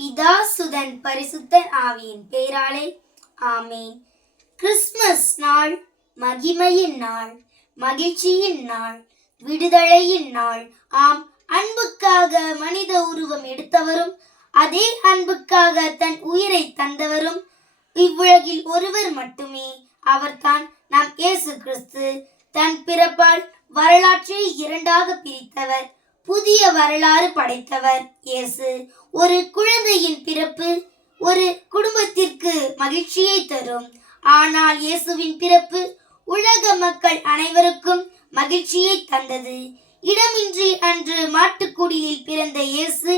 பிதா சுதன் பரிசுத்த ஆவியின் பெயராலே ஆமேன். கிறிஸ்துமஸ் நாள் மகிமையின் நாள், மகிழ்ச்சியின் நாள், விடுதலையின் நாள். ஆம், அன்புக்காக மனித உருவம் எடுத்தவரும் அதே அன்புக்காக தன் உயிரை தந்தவரும் இவ்வுலகில் ஒருவர் மட்டுமே. அவர்தான் நம் இயேசு கிறிஸ்து. தன் பிறப்பால் வரலாற்றை இரண்டாக பிரித்தவர், புதிய வரலாறு படைத்தவர் இயேசு. ஒரு குழந்தையின் பிறப்பு ஒரு குடும்பத்திற்கு மகிழ்ச்சியை தரும். ஆனால் இயேசுவின் பிறப்பு உலக மக்கள் அனைவருக்கும் மகிழ்ச்சியை தந்தது. இடமின்றி அன்று மாட்டுக்குடிலில் பிறந்த இயேசு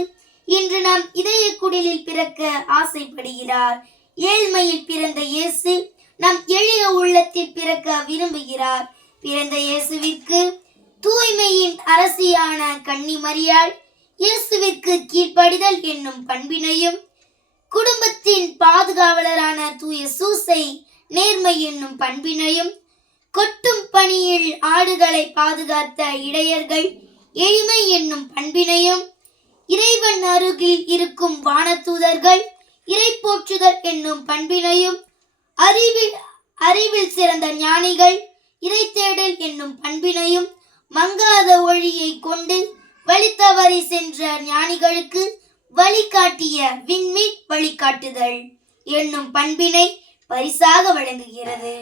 இன்று நம் இதய குடிலில் பிறக்க ஆசைப்படுகிறார். ஏழ்மையில் பிறந்த இயேசு நம் எளிய உள்ளத்தில் பிறக்க விரும்புகிறார். பிறந்த இயேசுவிற்கு தூய்மையின் அரசியான கன்னி மரியாள் இயேசுவிற்கு கீழ்ப்படிதல் என்னும் பண்பினையும், குடும்பத்தின் பாதுகாவலரான தூய சூசை நேர்மை என்னும் பண்பினையும், கொட்டும் பணியில் ஆடுகளை பாதுகாத்த இடையர்கள் எளிமை என்னும் பண்பினையும், இறைவன் அருகில் இருக்கும் வானதூதர்கள் இறை போற்றுதல் என்னும் பண்பினையும், அறிவில் சிறந்த ஞானிகள் இறை தேடல் என்னும் பண்பினையும், மங்காத ஒளியை கொண்டு வழித்தவறி சென்ற ஞானிகளுக்கு வழிகாட்டிய விண்மீன் வழிகாட்டுதல் என்னும் பண்பினை பரிசாக வழங்குகிறது.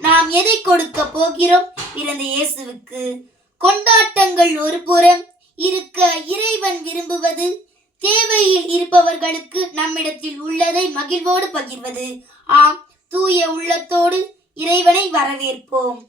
நாம் எதை கொடுக்க போகிறோம்? பிறந்த இயேசுவுக்கு. கொண்டாட்டங்கள் ஒரு புறம் இருக்க, இறைவன் விரும்புவது தேவையில் இருப்பவர்களுக்கு நம்மிடத்தில் உள்ளதை மகிழ்வோடு பகிர்வது. ஆம், தூய உள்ளத்தோடு இறைவனை வரவேற்போம்.